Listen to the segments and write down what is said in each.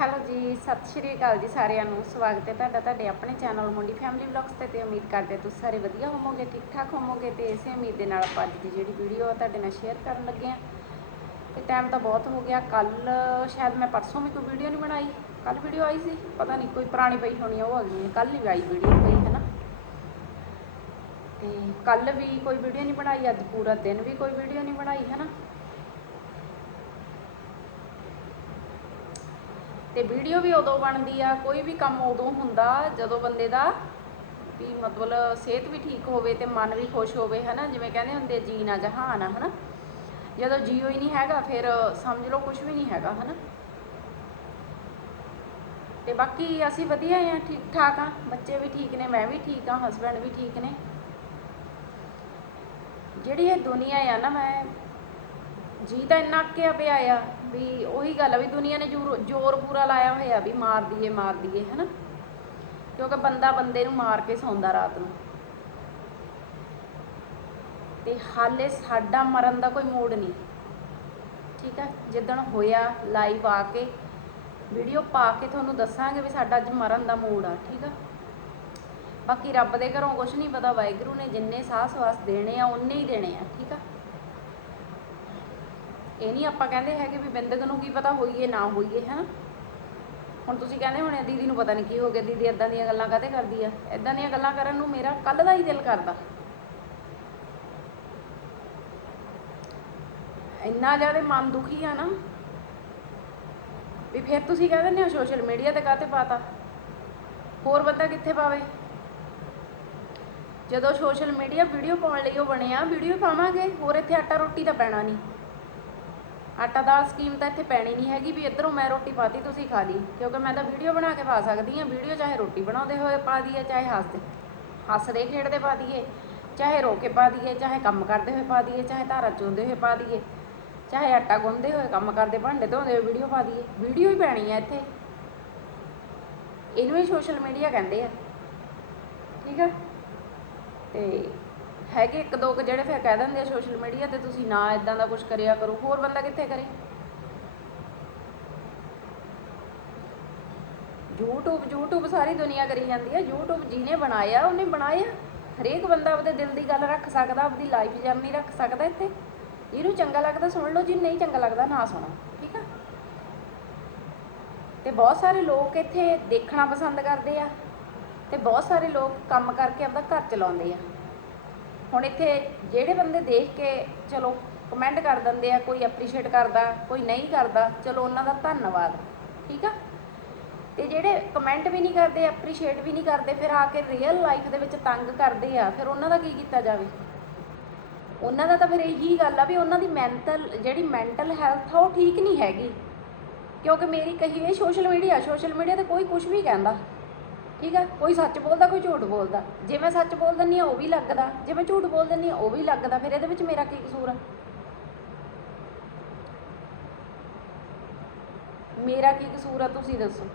Hello ਜੀ, ਸਤਿ ਸ਼੍ਰੀ ਅਕਾਲ ਜੀ ਸਾਰਿਆਂ ਨੂੰ। ਸਵਾਗਤ ਹੈ ਤੁਹਾਡਾ ਤੁਹਾਡੇ ਆਪਣੇ ਚੈਨਲ ਮੁੰਡੀ ਫੈਮਿਲੀ ਵਲੌਗਸ ਤੇ ਤੇ ਉਮੀਦ ਕਰਦੇ ਤੁਸੀਂ ਸਾਰੇ ਵਧੀਆ ਹੋਵੋਗੇ ਠੀਕ ਠਾਕ ਹੋਵੋਗੇ ਤੇ ਇਸੇ ਉਮੀਦ ਦੇ ਨਾਲ ਆਪਾਂ ਅੱਜ ਦੀ ਜਿਹੜੀ ਵੀਡੀਓ ਆ ਤੁਹਾਡੇ ਨਾਲ ਸ਼ੇਅਰ ਕਰਨ ਲੱਗੇ ਆ ਤੇ ਟਾਈਮ ਤਾਂ ਬਹੁਤ ਹੋ ਗਿਆ ਕੱਲ ਸ਼ਾਇਦ ਮੈਂ ਪਰਸੋਂ ਵੀ ਕੋਈ ਵੀਡੀਓ ਨਹੀਂ ਬਣਾਈ। ਕੱਲ ਵੀਡੀਓ ਆਈ ਸੀ, ਪਤਾ ਨਹੀਂ ਕੋਈ ਪੁਰਾਣੀ ਪਈ ਹੋਣੀ ਆ, ਉਹ ਅਗਲੀ ਨੇ ਕੱਲ ਹੀ ਆਈ ਵੀਡੀਓ ਪਈ, ਹੈ ਨਾ? ਤੇ ਕੱਲ ਵੀ ਕੋਈ ਵੀਡੀਓ ਨਹੀਂ ਬਣਾਈ, ਅੱਜ ਪੂਰਾ ਦਿਨ ਵੀ ਕੋਈ ਵੀਡੀਓ ਨਹੀਂ ਬਣਾਈ, ਹੈ ਨਾ? ਤੇ ਵੀਡੀਓ ਵੀ ਉਦੋਂ ਬਣਦੀ ਆ, ਕੋਈ ਵੀ ਕੰਮ ਉਦੋਂ ਹੁੰਦਾ ਜਦੋਂ ਬੰਦੇ ਦਾ ਵੀ ਮਤਲਬ ਸਿਹਤ ਵੀ ਠੀਕ ਹੋਵੇ ਤੇ ਮਨ ਵੀ ਖੁਸ਼ ਹੋਵੇ, ਹਨਾ? ਜਿਵੇਂ ਕਹਿੰਦੇ ਹੁੰਦੇ ਜੀ ਨਾ ਜਹਾਨ ਆ, ਹਨਾ? ਜਦੋਂ ਜੀਓ ਹੀ ਨਹੀਂ ਹੈਗਾ, ਫਿਰ ਸਮਝ ਲਓ ਕੁਝ ਵੀ ਨਹੀਂ ਹੈਗਾ, ਹਨਾ? ਤੇ ਬਾਕੀ ਅਸੀਂ ਵਧੀਆ ਆ ਠੀਕ ਠਾਕ ਆ। ਬੱਚੇ ਵੀ ਠੀਕ ਨੇ, ਮੈਂ ਵੀ ਠੀਕ ਆ ਹਸਬੰਡ ਵੀ ਠੀਕ ਨੇ। ਜਿਹੜੀ ਇਹ ਦੁਨੀਆ ਆ ਨਾ, ਮੈਂ ਜੀ ਤਾਂ ਇੰਨਾ ਅੱਕਿਆ ਪਿਆ ਆ ਵੀ ਉਹੀ ਗੱਲ ਆ ਵੀ ਦੁਨੀਆ ਨੇ ਜ਼ੋਰ ਜ਼ੋਰ ਪੂਰਾ ਲਾਇਆ ਹੋਇਆ ਵੀ ਮਾਰ ਦਈਏ ਮਾਰ ਦਈਏ, ਹਨਾ? ਕਿਉਂਕਿ ਬੰਦਾ ਬੰਦੇ ਨੂੰ ਮਾਰ ਕੇ ਸੌਂਦਾ ਰਾਤ ਨੂੰ। ਤੇ ਹਾਲੇ ਸਾਡਾ ਮਰਨ ਦਾ ਕੋਈ ਮੂਡ ਨਹੀਂ। ਠੀਕ ਹੈ ਜਿੱਦਣ ਹੋਇਆ ਲਾਈਵ ਆ ਕੇ ਵੀਡੀਓ ਪਾ ਕੇ ਤੁਹਾਨੂੰ ਦੱਸਾਂਗੇ ਵੀ ਸਾਡਾ ਅੱਜ ਮਰਨ ਦਾ ਮੂਡ ਆ, ਠੀਕ ਆ? ਬਾਕੀ ਰੱਬ ਦੇ ਘਰੋਂ ਕੁਝ ਨਹੀਂ ਪਤਾ, ਵਾਹਿਗੁਰੂ ਨੇ ਜਿੰਨੇ ਸਾਹ ਸਵਾਸ ਦੇਣੇ ਆ ਉਨੇ ਹੀ ਦੇਣੇ ਆ, ਠੀਕ ਆ? ਇਹ ਨਹੀਂ ਆਪਾਂ ਕਹਿੰਦੇ ਹੈਗੇ ਵੀ ਬਿੰਦਕ ਨੂੰ ਕੀ ਪਤਾ ਹੋਈਏ ਨਾ ਹੋਈਏ ਹੈ ਹੁਣ ਤੁਸੀਂ ਕਹਿੰਦੇ ਹੋਣੇ ਆ, ਦੀਦੀ ਨੂੰ ਪਤਾ ਨਹੀਂ ਕੀ ਹੋ ਗਿਆ ਦੀਦੀ ਇਦਾਂ ਦੀਆਂ ਗੱਲਾਂ ਕਾਹਤੇ ਕਰਦੀ ਆ? ਇਦਾਂ ਦੀਆਂ ਗੱਲਾਂ ਕਰਨ ਨੂੰ ਮੇਰਾ ਕੱਲ ਦਾ ਹੀ ਦਿਲ ਕਰਦਾ। ਇੰਨਾ ਜ਼ਿਆਦਾ ਮਨ ਦੁਖੀ ਆ ਨਾ ਵੀ ਫਿਰ ਤੁਸੀਂ ਕਹਿ ਦਿੰਦੇ ਹੋ ਸੋਸ਼ਲ ਮੀਡੀਆ ਤੇ ਕਾਹਤੇ ਪਾਤਾ? ਹੋਰ ਬੰਦਾ ਕਿੱਥੇ ਪਾਵੇ? ਜਦੋਂ ਸੋਸ਼ਲ ਮੀਡੀਆ ਵੀਡੀਓ ਪਾਉਣ ਲਈ ਉਹ ਬਣਿਆ ਵੀਡੀਓ ਪਾਵਾਂਗੇ ਹੋਰ ਇੱਥੇ ਆਟਾ ਰੋਟੀ ਤਾਂ ਪੈਣਾ ਨਹੀਂ ਆਟਾ ਦਾਲ ਸਕੀਮ ਤਾਂ ਇੱਥੇ ਪੈਣੀ ਨਹੀਂ ਹੈਗੀ ਵੀ ਇੱਧਰੋਂ ਮੈਂ ਰੋਟੀ ਪਾਤੀ, ਤੁਸੀਂ ਖਾ ਲਈ। ਕਿਉਂਕਿ ਮੈਂ ਤਾਂ ਵੀਡੀਓ ਬਣਾ ਕੇ ਪਾ ਸਕਦੀ ਹਾਂ। ਵੀਡੀਓ ਚਾਹੇ ਰੋਟੀ ਬਣਾਉਂਦੇ ਹੋਏ ਪਾ ਦਈਏ, ਚਾਹੇ ਹੱਸਦੇ ਹੱਸਦੇ, ਖੇਡਦੇ ਪਾ ਦਈਏ। ਚਾਹੇ ਰੋ ਕੇ ਪਾ ਦਈਏ, ਚਾਹੇ ਕੰਮ ਕਰਦੇ ਹੋਏ ਪਾ ਦਈਏ, ਚਾਹੇ ਧਾਰਾ ਚੋਂਦੇ ਹੋਏ ਪਾ ਦਈਏ। ਚਾਹੇ ਆਟਾ ਗੁੰਨਦੇ ਹੋਏ ਕੰਮ ਕਰਦੇ, ਭਾਂਡੇ ਧੋਂਦੇ ਹੋਏ ਵੀਡੀਓ ਪਾ ਦਈਏ। ਵੀਡੀਓ ਹੀ ਪੈਣੀ ਹੈ ਇੱਥੇ। ਇਹਨੂੰ ਹੀ ਸੋਸ਼ਲ ਮੀਡੀਆ ਕਹਿੰਦੇ ਆ। ਠੀਕ ਆ? ਤੇ ਹੈਗੇ ਇੱਕ ਦੋ ਕੁ ਜਿਹੜੇ ਫਿਰ ਕਹਿ ਦਿੰਦੇ ਆ ਸੋਸ਼ਲ ਮੀਡੀਆ ਤੇ ਤੁਸੀਂ ਨਾ ਇਦਾਂ ਦਾ ਕੁਝ ਕਰਿਆ ਕਰੋ, ਹੋਰ ਬੰਦਾ ਕਿੱਥੇ ਕਰੇ? YouTube YouTube ਸਾਰੀ ਦੁਨੀਆ ਕਰੀ ਜਾਂਦੀ ਹੈ YouTube ਜਿਹਨੇ ਬਣਾਇਆ, ਉਹਨੇ ਬਣਾਇਆ। ਹਰੇਕ ਬੰਦਾ ਆਪਦੇ ਦਿਲ ਦੀ ਗੱਲ ਰੱਖ ਸਕਦਾ, ਆਪਦੀ ਲਾਈਫ ਜਰਨੀ ਰੱਖ ਸਕਦਾ ਇੱਥੇ। ਜਿਹਨੂੰ ਚੰਗਾ ਲੱਗਦਾ ਸੁਣ ਲਓ, ਜਿਹਨੂੰ ਨਹੀਂ ਚੰਗਾ ਲੱਗਦਾ ਨਾ ਸੁਣੋ, ਠੀਕ ਆ? ਤੇ ਬਹੁਤ ਸਾਰੇ ਲੋਕ ਇੱਥੇ ਦੇਖਣਾ ਪਸੰਦ ਕਰਦੇ ਆ ਤੇ ਬਹੁਤ ਸਾਰੇ ਲੋਕ ਕੰਮ ਕਰਕੇ ਆਪਦਾ ਘਰ ਚਲਾਉਂਦੇ ਆ। ਹੁਣ ਇੱਥੇ ਜਿਹੜੇ ਬੰਦੇ ਦੇਖ ਕੇ, ਚਲੋ ਕਮੈਂਟ ਕਰ ਦਿੰਦੇ ਆ, ਕੋਈ ਐਪਰੀਸ਼ੀਏਟ ਕਰਦਾ, ਕੋਈ ਨਹੀਂ ਕਰਦਾ, ਚਲੋ ਉਹਨਾਂ ਦਾ ਧੰਨਵਾਦ, ਠੀਕ ਆ? ਤੇ ਜਿਹੜੇ ਕਮੈਂਟ ਵੀ ਨਹੀਂ ਕਰਦੇ ਐਪਰੀਸ਼ੀਏਟ ਵੀ ਨਹੀਂ ਕਰਦੇ, ਫਿਰ ਆ ਕੇ ਰੀਅਲ ਲਾਈਫ ਦੇ ਵਿੱਚ ਤੰਗ ਕਰਦੇ ਆ, ਫਿਰ ਉਹਨਾਂ ਦਾ ਕੀ ਕੀਤਾ ਜਾਵੇ? ਉਹਨਾਂ ਦਾ ਤਾਂ ਫਿਰ ਇਹੀ ਗੱਲ ਆ ਵੀ ਉਹਨਾਂ ਦੀ ਮੈਂਟਲ ਜਿਹੜੀ ਮੈਂਟਲ ਹੈਲਥ ਆ, ਉਹ ਠੀਕ ਨਹੀਂ ਹੈਗੀ। ਕਿਉਂਕਿ ਮੇਰੀ ਕਹੀ ਹੋਈ ਸੋਸ਼ਲ ਮੀਡੀਆ ਸੋਸ਼ਲ ਮੀਡੀਆ ਤੇ ਕੋਈ ਕੁਝ ਵੀ ਕਹਿੰਦਾ। ਠੀਕ ਆ ਕੋਈ ਸੱਚ ਬੋਲਦਾ, ਕੋਈ ਝੂਠ ਬੋਲਦਾ। ਜੇ ਮੈਂ ਸੱਚ ਬੋਲ ਦਿੰਦੀ ਆ ਉਹ ਵੀ ਲੱਗਦਾ। ਜੇ ਮੈਂ ਝੂਠ ਬੋਲ ਦਿੰਦੀ ਆ ਉਹ ਵੀ ਲੱਗਦਾ। ਫਿਰ ਇਹਦੇ ਵਿੱਚ ਮੇਰਾ ਕੀ ਕਸੂਰ ਆ? ਮੇਰਾ ਕੀ ਕਸੂਰ ਆ, ਤੁਸੀਂ ਦੱਸੋ।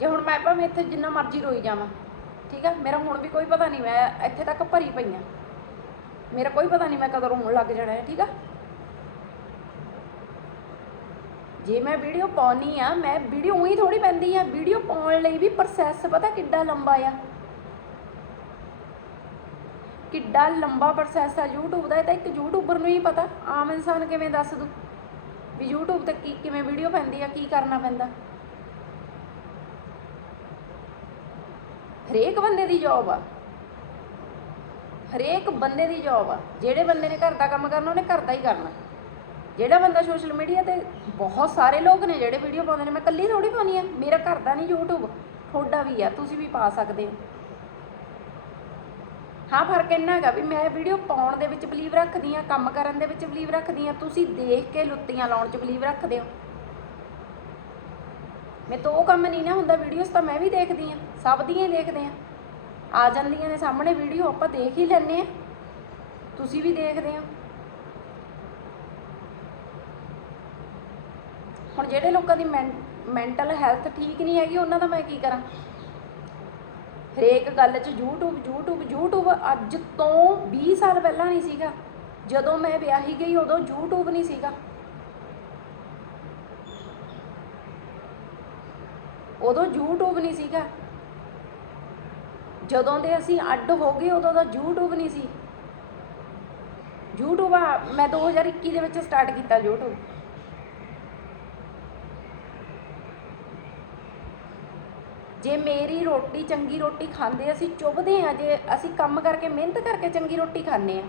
ਜੇ ਹੁਣ ਮੈਂ ਭਾਵੇਂ ਇੱਥੇ ਜਿੰਨਾ ਮਰਜ਼ੀ ਰੋਈ ਜਾਵਾਂ, ਠੀਕ ਆ? ਮੇਰਾ ਹੁਣ ਵੀ ਕੋਈ ਪਤਾ ਨਹੀਂ, ਮੈਂ ਇੱਥੇ ਤੱਕ ਭਰੀ ਪਈ ਆ। ਮੇਰਾ ਕੋਈ ਪਤਾ ਨਹੀਂ, ਮੈਂ ਕਦੋਂ ਰੋਣ ਲੱਗ ਜਾਣਾ ਹੈ, ਠੀਕ ਆ? ਜੇ ਮੈਂ ਵੀਡੀਓ ਪਾਉਣੀ ਆ, ਮੈਂ ਵੀਡੀਓ ਉਹੀ ਥੋੜੀ ਪੈਂਦੀ ਆ, ਵੀਡੀਓ ਪਾਉਣ ਲਈ ਵੀ ਪ੍ਰੋਸੈਸ ਪਤਾ ਕਿੱਡਾ ਲੰਬਾ ਆ? ਕਿੱਡਾ ਲੰਬਾ ਪ੍ਰੋਸੈਸ ਆ YouTube ਦਾ, ਇਹ ਤਾਂ ਇੱਕ YouTuber ਨੂੰ ਹੀ ਪਤਾ, ਆਮ ਇਨਸਾਨ ਕਿਵੇਂ ਦੱਸ ਦੂ ਵੀ YouTube ਤੇ ਕੀ, ਕਿਵੇਂ ਵੀਡੀਓ ਪੈਂਦੀ ਆ, ਕੀ ਕਰਨਾ ਪੈਂਦਾ? ਹਰੇਕ ਬੰਦੇ ਦੀ ਜੌਬ ਆ। ਹਰੇਕ ਬੰਦੇ ਦੀ ਜੌਬ ਆ। ਜਿਹੜੇ ਬੰਦੇ ਨੇ ਘਰ ਦਾ ਕੰਮ ਕਰਨਾ, ਉਹਨੇ ਘਰ ਦਾ ਹੀ ਕਰਨਾ। ਜਿਹੜਾ ਬੰਦਾ ਸੋਸ਼ਲ ਮੀਡੀਆ ਤੇ ਬਹੁਤ ਸਾਰੇ ਲੋਕ ਨੇ ਜਿਹੜੇ ਵੀਡੀਓ ਪਾਉਂਦੇ ਨੇ, ਮੈਂ ਇਕੱਲੀ ਥੋੜੀ ਪਾਉਣੀ ਆ ਮੇਰਾ ਘਰ ਦਾ ਨਹੀਂ, YouTube ਤੁਹਾਡਾ ਵੀ ਆ, ਤੁਸੀਂ ਵੀ ਪਾ ਸਕਦੇ ਹੋ। ਹਾਂ, ਫ਼ਰਕ ਇੰਨਾ ਹੈਗਾ ਵੀ ਮੈਂ ਵੀਡੀਓ ਪਾਉਣ ਦੇ ਵਿੱਚ ਬਲੀਵ ਰੱਖਦੀ ਆ ਕੰਮ ਕਰਨ ਦੇ ਵਿੱਚ ਬਲੀਵ ਰੱਖਦੀ ਆ ਤੁਸੀਂ ਦੇਖ ਕੇ ਲੁੱਤੀਆਂ ਲਾਉਣ 'ਚ ਬਲੀਵ ਰੱਖਦੇ ਹੋ। ਮੈਂ ਤਾਂ ਉਹ ਕੰਮ ਨਹੀਂ ਨਾ ਹੁੰਦਾ ਵੀਡੀਓਜ਼ ਤਾਂ ਮੈਂ ਵੀ ਦੇਖਦੀ ਆ ਸਭ ਦੀਆਂ ਹੀ ਦੇਖਦੇ ਆ ਆ ਜਾਂਦੀਆਂ ਨੇ ਸਾਹਮਣੇ ਵੀਡੀਓ ਆਪਾਂ ਦੇਖ ਹੀ ਲੈਂਦੇ ਆ ਤੁਸੀਂ ਵੀ ਦੇਖਦੇ ਹੋ। ਹੁਣ ਜਿਹੜੇ ਲੋਕਾਂ ਦੀ ਮੈਂਟਲ ਹੈਲਥ ਠੀਕ ਨਹੀਂ ਹੈਗੀ, ਉਹਨਾਂ ਦਾ ਮੈਂ ਕੀ ਕਰਾਂ? ਹਰੇਕ ਗੱਲ 'ਚ YouTube YouTube YouTube ਅੱਜ ਤੋਂ 20 ਸਾਲ ਪਹਿਲਾਂ ਨਹੀਂ ਸੀਗਾ। ਜਦੋਂ ਮੈਂ ਵਿਆਹੀ ਗਈ, ਉਦੋਂ YouTube ਨਹੀਂ ਸੀਗਾ। ਉਦੋਂ YouTube ਨਹੀਂ ਸੀਗਾ। ਜਦੋਂ ਦੇ ਅਸੀਂ ਅੱਡ ਹੋ ਗਏ, ਉਦੋਂ ਦਾ YouTube ਨਹੀਂ ਸੀ। YouTube ਆ, ਮੈਂ 2021 ਦੇ ਵਿੱਚ ਸਟਾਰਟ ਕੀਤਾ YouTube ਜੇ ਮੇਰੀ ਰੋਟੀ ਚੰਗੀ ਰੋਟੀ ਖਾਂਦੇ ਅਸੀਂ ਚੁੱਭਦੇ ਆ ਜੇ ਅਸੀਂ ਕੰਮ ਕਰਕੇ ਮਿਹਨਤ ਕਰਕੇ ਚੰਗੀ ਰੋਟੀ ਖਾਂਦੇ ਆ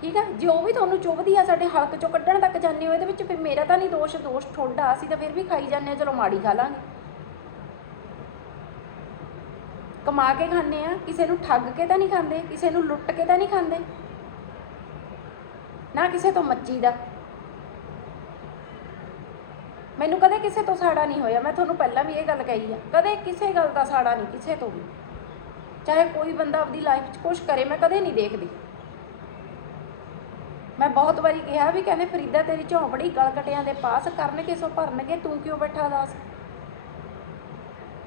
ਠੀਕ ਆ? ਜੇ ਉਹ ਵੀ ਤੁਹਾਨੂੰ ਚੁੱਭਦੀ ਆ, ਸਾਡੇ ਹਲਕ ਚੋਂ ਕੱਢਣ ਤੱਕ ਜਾਂਦੇ ਹੋ ਇਹਦੇ ਵਿੱਚ, ਫਿਰ ਮੇਰਾ ਤਾਂ ਨਹੀਂ ਦੋਸ਼ ਦੋਸ਼ ਤੁਹਾਡਾ, ਅਸੀਂ ਤਾਂ ਫਿਰ ਵੀ ਖਾਈ ਜਾਂਦੇ ਆ ਚਲੋ ਮਾੜੀ ਖਾ ਲਾਂਗੇ। ਕਮਾ ਕੇ ਖਾਂਦੇ ਆ ਕਿਸੇ ਨੂੰ ਠੱਗ ਕੇ ਤਾਂ ਨਹੀਂ ਖਾਂਦੇ, ਕਿਸੇ ਨੂੰ ਲੁੱਟ ਕੇ ਤਾਂ ਨਹੀਂ ਖਾਂਦੇ, ਨਾ ਕਿਸੇ ਤੋਂ ਮੱਚੀ ਦਾ। ਮੈਨੂੰ ਕਦੇ ਕਿਸੇ ਤੋਂ ਸਾੜਾ ਨਹੀਂ ਹੋਇਆ, ਮੈਂ ਤੁਹਾਨੂੰ ਪਹਿਲਾਂ ਵੀ ਇਹ ਗੱਲ ਕਹੀ ਆ, ਕਦੇ ਕਿਸੇ ਗੱਲ ਦਾ ਸਾੜਾ ਨਹੀਂ ਕਿਸੇ ਤੋਂ ਵੀ। ਚਾਹੇ ਕੋਈ ਬੰਦਾ ਆਪਦੀ ਲਾਈਫ 'ਚ ਕੁਝ ਕਰੇ, ਮੈਂ ਕਦੇ ਨਹੀਂ ਦੇਖਦੀ। ਮੈਂ ਬਹੁਤ ਵਾਰੀ ਕਿਹਾ ਵੀ ਕਹਿੰਦੇ, ਫਰੀਦਾ, ਤੇਰੀ ਝੌਂਪੜੀ ਗਲਕਟਿਆਂ ਦੇ ਪਾਸ ਕਰਨਗੇ ਸੋ ਭਰਨਗੇ, ਤੂੰ ਕਿਉਂ ਬੈਠਾ ਦਾਸ?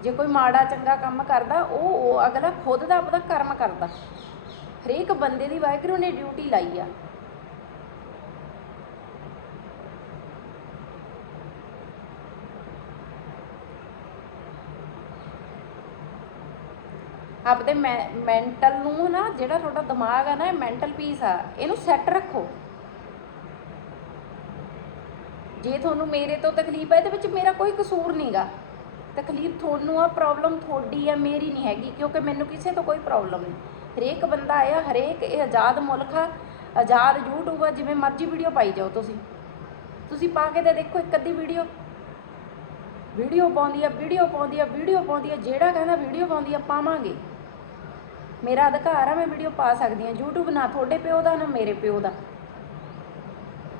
ਜੇ ਕੋਈ ਮਾੜਾ, ਚੰਗਾ ਕੰਮ ਕਰਦਾ, ਉਹ ਉਹ ਅਗਲਾ ਖੁਦ ਦਾ ਆਪਦਾ ਕਰਮ ਕਰਦਾ। ਹਰੇਕ ਬੰਦੇ ਦੀ ਵਾਹਿਗੁਰੂ ਨੇ ਡਿਊਟੀ ਲਾਈ ਆ। ਆਪਦੇ ਮੈਂਟਲ ਨੂੰ ਨਾ, ਜਿਹੜਾ ਤੁਹਾਡਾ ਦਿਮਾਗ ਆ ਨਾ, ਇਹ ਮੈਂਟਲ ਪੀਸ ਆ, ਇਹਨੂੰ ਸੈੱਟ ਰੱਖੋ। ਜੇ ਤੁਹਾਨੂੰ ਮੇਰੇ ਤੋਂ ਤਕਲੀਫ ਹੈ ਇਹਦੇ ਵਿੱਚ ਮੇਰਾ ਕੋਈ ਕਸੂਰ ਨਹੀਂਗਾ ਤਕਲੀਫ ਤੁਹਾਨੂੰ ਆ ਪ੍ਰੋਬਲਮ ਤੁਹਾਡੀ ਆ, ਮੇਰੀ ਨਹੀਂ ਹੈਗੀ, ਕਿਉਂਕਿ ਮੈਨੂੰ ਕਿਸੇ ਤੋਂ ਕੋਈ ਪ੍ਰੋਬਲਮ ਨਹੀਂ। ਹਰੇਕ ਬੰਦਾ ਆਇਆ, ਹਰੇਕ ਇਹ ਆਜ਼ਾਦ ਮੁਲਕ ਆ, ਆਜ਼ਾਦ YouTube ਆ, ਜਿਵੇਂ ਮਰਜ਼ੀ ਵੀਡੀਓ ਪਾਈ ਜਾਓ ਤੁਸੀਂ। ਤੁਸੀਂ ਪਾ ਕੇ ਤੇ ਦੇਖੋ ਇੱਕ ਅੱਧੀ ਵੀਡੀਓ ਵੀਡੀਓ ਪਾਉਂਦੀ ਆ ਵੀਡੀਓ ਪਾਉਂਦੀ ਆ ਵੀਡੀਓ ਪਾਉਂਦੀ ਆ, ਜਿਹੜਾ ਕਹਿੰਦਾ ਵੀਡੀਓ ਪਾਉਂਦੀ ਆ, ਪਾਵਾਂਗੇ। ਮੇਰਾ ਅਧਿਕਾਰ ਆ, ਮੈਂ ਵੀਡੀਓ ਪਾ ਸਕਦੀ ਆ YouTube ਨਾ ਤੁਹਾਡੇ ਪਿਓ ਦਾ, ਨਾ ਮੇਰੇ ਪਿਓ ਦਾ।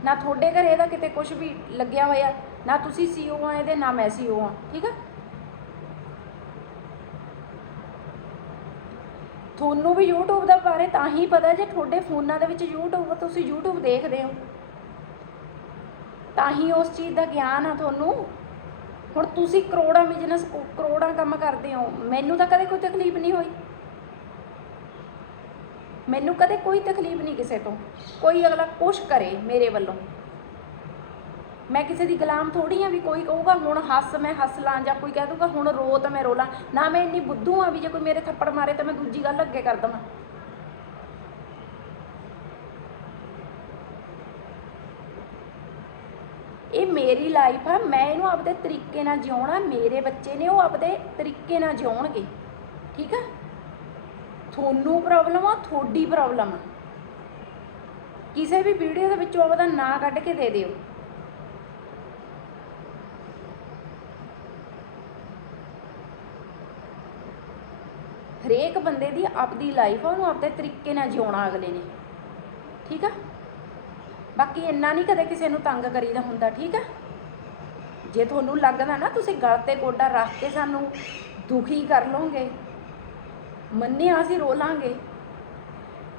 ਨਾ ਤੁਹਾਡੇ ਘਰੇ ਇਹਦਾ ਕਿਤੇ ਕੁਝ ਵੀ ਲੱਗਿਆ ਹੋਇਆ, ਨਾ ਤੁਸੀਂ ਸੀਓ ਆ ਇਹਦੇ, ਨਾ ਮੈਂ ਸੀਓ ਆ, ਠੀਕ ਆ? ਤੁਹਾਨੂੰ ਵੀ YouTube ਦਾ ਬਾਰੇ ਤਾਂ ਹੀ ਪਤਾ ਜੇ ਤੁਹਾਡੇ ਫੋਨਾਂ ਦੇ ਵਿੱਚ YouTube ਤੁਸੀਂ YouTube ਦੇਖਦੇ ਹੋ। ਤਾਂ ਹੀ ਉਸ ਚੀਜ਼ ਦਾ ਗਿਆਨ ਆ ਤੁਹਾਨੂੰ। ਹੁਣ ਤੁਸੀਂ ਕਰੋੜਾਂ ਬਿਜ਼ਨਸ ਕਰੋੜਾਂ ਕੰਮ ਕਰਦੇ ਹੋ। ਮੈਨੂੰ ਤਾਂ ਕਦੇ ਕੋਈ ਤਕਲੀਫ ਨਹੀਂ ਹੋਈ। ਮੈਨੂੰ ਕਦੇ ਕੋਈ ਤਕਲੀਫ ਨਹੀਂ ਕਿਸੇ ਤੋਂ। ਕੋਈ ਅਗਲਾ ਕੁਛ ਕਰੇ ਮੇਰੇ ਵੱਲੋਂ। ਮੈਂ ਕਿਸੇ ਦੀ ਗੁਲਾਮ ਥੋੜੀ ਆ ਵੀ ਕੋਈ ਕਹੂਗਾ, ਹੁਣ ਹੱਸ, ਮੈਂ ਹੱਸ ਲਾਂ ਜਾਂ ਕੋਈ ਕਹਿ ਦੂਗਾ ਹੁਣ ਰੋ ਤਾਂ ਮੈਂ ਰੋਲਾਂ ਨਾ ਮੈਂ ਇੰਨੀ ਬੁੱਧੂ ਆ ਵੀ ਜੇ ਕੋਈ ਮੇਰੇ ਥੱਪੜ ਮਾਰੇ ਤਾਂ ਮੈਂ ਦੂਜੀ ਗੱਲ ਅੱਗੇ ਕਰ ਦਵਾਂ। ਇਹ ਮੇਰੀ ਲਾਈਫ ਆ, ਮੈਂ ਇਹਨੂੰ ਆਪਦੇ ਤਰੀਕੇ ਨਾਲ ਜਿਉਣਾ, ਮੇਰੇ ਬੱਚੇ ਨੇ ਉਹ ਆਪਦੇ ਤਰੀਕੇ ਨਾਲ ਜਿਉਣਗੇ। ਠੀਕ ਆ? ਤੁਹਾਨੂੰ ਪ੍ਰੋਬਲਮ ਆ, ਤੁਹਾਡੀ ਪ੍ਰੋਬਲਮ ਆ। ਕਿਸੇ ਵੀ ਵੀਡੀਓ ਦੇ ਵਿੱਚੋਂ ਆਪਦਾ ਨਾਂ ਕੱਢ ਕੇ ਦੇ ਦਿਓ। ਹਰੇਕ ਬੰਦੇ ਦੀ ਆਪਦੀ ਲਾਈਫ ਆ, ਉਹਨੂੰ ਆਪਦੇ ਤਰੀਕੇ ਨਾਲ ਜਿਉਣਾ ਅਗਲੇ ਨੇ। ਠੀਕ ਆ? ਬਾਕੀ ਇੰਨਾ ਨਹੀਂ ਕਦੇ ਕਿਸੇ ਨੂੰ ਤੰਗ ਕਰੀਦਾ ਹੁੰਦਾ, ਠੀਕ ਆ? ਜੇ ਤੁਹਾਨੂੰ ਲੱਗਦਾ ਨਾ ਤੁਸੀਂ ਗਲ ਤੇ ਗੋਡਾ ਰੱਖ ਕੇ ਸਾਨੂੰ ਦੁਖੀ ਕਰ ਲਓਗੇ ਮੰਨਿਆ ਅਸੀਂ ਰੋ ਲਾਂਗੇ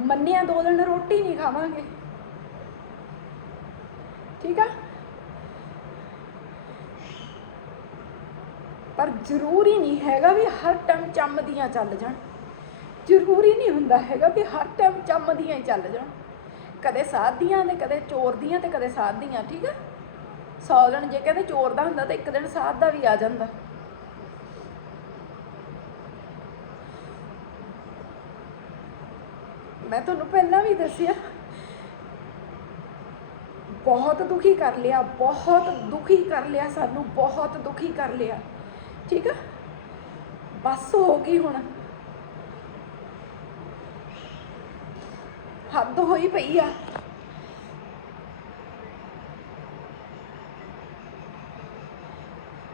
ਮੰਨਿਆ ਦੋ ਦਿਨ ਰੋਟੀ ਨਹੀਂ ਖਾਵਾਂਗੇ। ਠੀਕ ਆ? ਪਰ ਜ਼ਰੂਰੀ ਨਹੀਂ ਹੈਗਾ ਵੀ ਹਰ ਟਾਈਮ ਚੰਮਦੀਆਂ ਚੱਲ ਜਾਣ। ਜ਼ਰੂਰੀ ਨਹੀਂ ਹੁੰਦਾ ਹੈਗਾ ਵੀ ਹਰ ਟਾਈਮ ਚੰਮਦੀਆਂ ਹੀ ਚੱਲ ਜਾਣ। ਕਦੇ ਸਾਧਦੀਆਂ ਤੇ ਕਦੇ ਚੋਰਦੀਆਂ ਤੇ ਕਦੇ ਸਾਧਦੀਆਂ ਠੀਕ ਆ? ਸੌ ਦਿਨ ਜੇ ਕਹਿੰਦੇ ਚੋਰ ਦਾ ਹੁੰਦਾ ਤਾਂ ਇੱਕ ਦਿਨ ਸਾਧ ਦਾ ਵੀ ਆ ਜਾਂਦਾ। ਮੈਂ ਤੁਹਾਨੂੰ ਪਹਿਲਾਂ ਵੀ ਦੱਸਿਆ। ਬਹੁਤ ਦੁਖੀ ਕਰ ਲਿਆ, ਬਹੁਤ ਦੁਖੀ ਕਰ ਲਿਆ ਸਾਨੂੰ, ਬਹੁਤ ਦੁਖੀ ਕਰ ਲਿਆ। ਠੀਕ ਆ? ਬਸ ਹੋ ਗਈ ਹੁਣ। ਹੱਦ ਹੋਈ ਪਈ ਆ।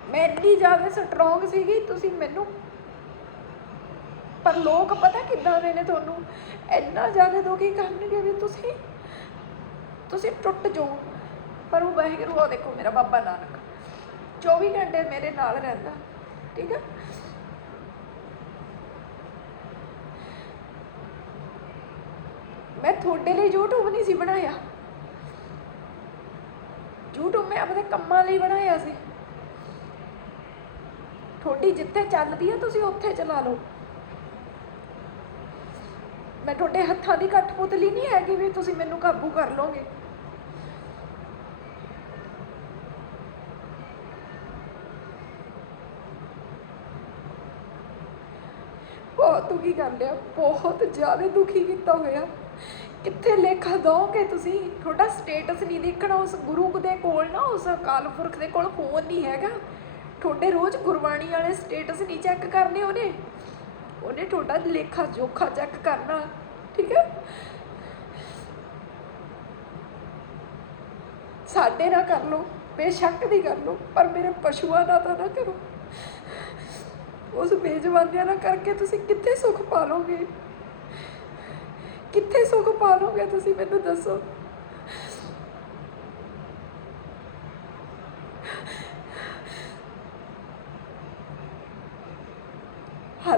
ਮੈਂ ਇੰਨੀ ਜ਼ਿਆਦਾ ਸਟਰੋਂਗ ਸੀਗੀ, ਤੁਸੀਂ ਮੈਨੂੰ ਪਰ ਲੋਕ ਪਤਾ ਕਿੱਦਾਂ ਦੇ ਨੇ ਤੁਹਾਨੂੰ? ਇੰਨਾ ਜ਼ਿਆਦਾ ਦੁਖੀ ਕਰਨਗੇ ਵੀ ਤੁਸੀਂ? ਤੁਸੀਂ ਟੁੱਟ ਜਾਓ। ਪਰ ਉਹ ਵਾਹਿਗੁਰੂ, ਉਹ ਦੇਖੋ ਮੇਰਾ ਬਾਬਾ ਨਾਨਕ। 24 ਘੰਟੇ ਮੇਰੇ ਨਾਲ ਰਹਿੰਦਾ, ਠੀਕ ਹੈ ਮੈਂ ਤੁਹਾਡੇ ਲਈ YouTube ਨਹੀਂ ਸੀ ਬਣਾਇਆ। YouTube ਮੈਂ ਆਪਣੇ ਕੰਮਾਂ ਲਈ ਬਣਾਇਆ ਸੀ। ਤੁਹਾਡੀ ਜਿੱਥੇ ਚੱਲਦੀ ਹੈ ਤੁਸੀਂ ਉੱਥੇ ਚਲਾ ਲਓ। ਮੈਂ ਤੁਹਾਡੇ ਹੱਥਾਂ ਦੀ ਕਠਪੁਤਲੀ ਨਹੀਂ ਹੈਗੀ ਵੀ ਤੁਸੀਂ ਮੈਨੂੰ ਕਾਬੂ ਕਰ ਲੋਗੇ ਬਹੁਤ ਦੁਖੀ ਕਰ ਲਿਆ, ਬਹੁਤ ਜ਼ਿਆਦਾ ਦੁਖੀ ਕੀਤਾ ਹੋਇਆ। ਕਿੱਥੇ ਲੇਖਾ ਦੋਗੇ ਤੁਸੀਂ? ਤੁਹਾਡਾ ਸਟੇਟਸ ਨਹੀਂ ਦੇਖਣਾ, ਉਸ ਗੁਰੂ ਦੇ ਕੋਲ ਨਾ, ਉਸ ਅਕਾਲ ਪੁਰਖ ਦੇ ਕੋਲ ਫੋਨ ਨਹੀਂ ਹੈਗਾ। ਤੁਹਾਡੇ ਰੋਜ਼ ਗੁਰਬਾਣੀ ਵਾਲੇ ਸਟੇਟਸ ਨਹੀਂ ਚੈੱਕ ਕਰਨੇ ਉਹਨੇ। ਉਹਨੇ ਤੁਹਾਡਾ ਲੇਖਾ ਜੋਖਾ ਚੈੱਕ ਕਰਨਾ, ਠੀਕ ਹੈ? ਸਾਡੇ ਨਾਲ ਕਰ ਲਓ, ਬੇਸ਼ੱਕ ਦੀ ਕਰ ਲਓ, ਪਰ ਮੇਰੇ ਪਸ਼ੂਆਂ ਨਾਲ ਤਾਂ ਨਾ ਕਰੋ। ਉਸ ਬੇਜਵਾਨੀਆਂ ਨਾਲ ਕਰਕੇ ਤੁਸੀਂ ਕਿੱਥੇ ਸੁੱਖ ਪਾ ਪਾਲੋਗੇ? ਕਿੱਥੇ ਸੁੱਖ ਪਾ ਪਾਲੋਗੇ ਤੁਸੀਂ ਮੈਨੂੰ ਦੱਸੋ?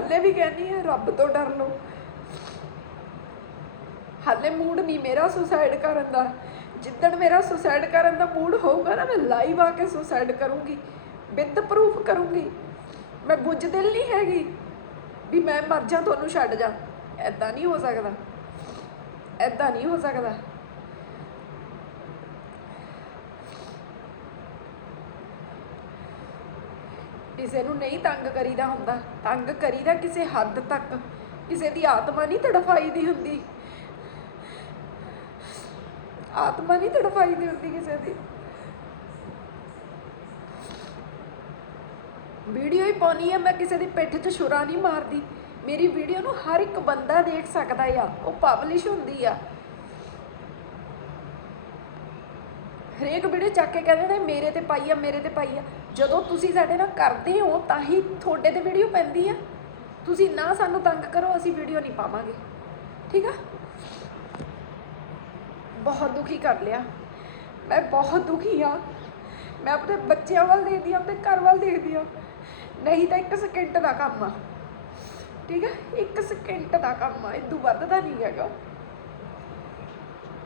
ਹਾਲੇ ਵੀ ਕਹਿੰਦੀ ਹੈ ਰੱਬ ਤੋਂ ਡਰ ਲਓ। ਹਾਲੇ ਮੂਡ ਨਹੀਂ ਮੇਰਾ ਸੁਸਾਈਡ ਕਰਨ ਦਾ। ਜਿੱਦਣ ਮੇਰਾ ਸੁਸਾਈਡ ਕਰਨ ਦਾ ਮੂਡ ਹੋਊਗਾ ਨਾ, ਮੈਂ ਲਾਈਵ ਆ ਕੇ ਸੁਸਾਈਡ ਕਰੂੰਗੀ ਵਿਦ ਪ੍ਰੂਫ ਕਰੂੰਗੀ। ਮੈਂ ਬੁੱਝ ਦਿਲ ਨਹੀਂ ਹੈਗੀ ਵੀ ਮੈਂ ਮਰ ਜਾ ਤੁਹਾਨੂੰ ਛੱਡ ਜਾ। ਐਦਾਂ ਨਹੀਂ ਹੋ ਸਕਦਾ। ਐਦਾਂ ਨਹੀਂ ਹੋ ਸਕਦਾ। ਕਿਸੇ ਨੂੰ ਨਹੀਂ ਤੰਗ ਕਰੀਦਾ ਹੁੰਦਾ, ਤੰਗ ਕਰੀਦਾ ਕਿਸੇ ਹੱਦ ਤੱਕ। ਕਿਸੇ ਦੀ ਆਤਮਾ ਨਹੀਂ ਤੜਫਾਈ ਦੀ ਹੁੰਦੀ। ਆਤਮਾ ਨਹੀਂ ਤੜਫਾਈ ਦੀ ਹੁੰਦੀ ਕਿਸੇ ਦੀ। ਵੀਡੀਓ ਹੀ ਪਾਉਣੀ ਹੈ ਮੈਂ ਕਿਸੇ ਦੀ ਪਿੱਠ 'ਚ ਛੁਰਾ ਨਹੀਂ ਮਾਰਦੀ। ਮੇਰੀ ਵੀਡੀਓ ਨੂੰ ਹਰ ਇੱਕ ਬੰਦਾ ਦੇਖ ਸਕਦਾ ਆ, ਉਹ ਪਬਲਿਸ਼ ਹੁੰਦੀ ਆ। ਹਰੇਕ ਵੀਡੀਓ ਚੱਕ ਕੇ ਕਹਿੰਦੇ ਨੇ, ਮੇਰੇ ਤੇ ਪਾਈ ਆ, ਮੇਰੇ ਤੇ ਪਾਈ ਆ। ਜਦੋਂ ਤੁਸੀਂ ਸਾਡੇ ਨਾਲ ਕਰਦੇ ਹੋ, ਤਾਂ ਹੀ ਤੁਹਾਡੇ ਤੇ ਵੀਡੀਓ ਪੈਂਦੀ ਆ। ਤੁਸੀਂ ਨਾ ਸਾਨੂੰ ਤੰਗ ਕਰੋ, ਅਸੀਂ ਵੀਡੀਓ ਨਹੀਂ ਪਾਵਾਂਗੇ। ਠੀਕ ਆ? ਬਹੁਤ ਦੁਖੀ ਕਰ ਲਿਆ। ਮੈਂ ਬਹੁਤ ਦੁਖੀ ਆ। ਮੈਂ ਆਪਣੇ ਬੱਚਿਆਂ ਵੱਲ ਦੇਖਦੀ ਆ ਆਪਣੇ ਘਰ ਵੱਲ ਦੇਖਦੀ ਆ ਨਹੀਂ ਤਾਂ ਇੱਕ ਸਕਿੰਟ ਦਾ ਕੰਮ ਆ। ਠੀਕ ਆ? ਇੱਕ ਸਕਿੰਟ ਦਾ ਕੰਮ ਆ। ਇਦੋਂ ਵੱਧ ਦਾ ਨਹੀਂ ਹੈਗਾ।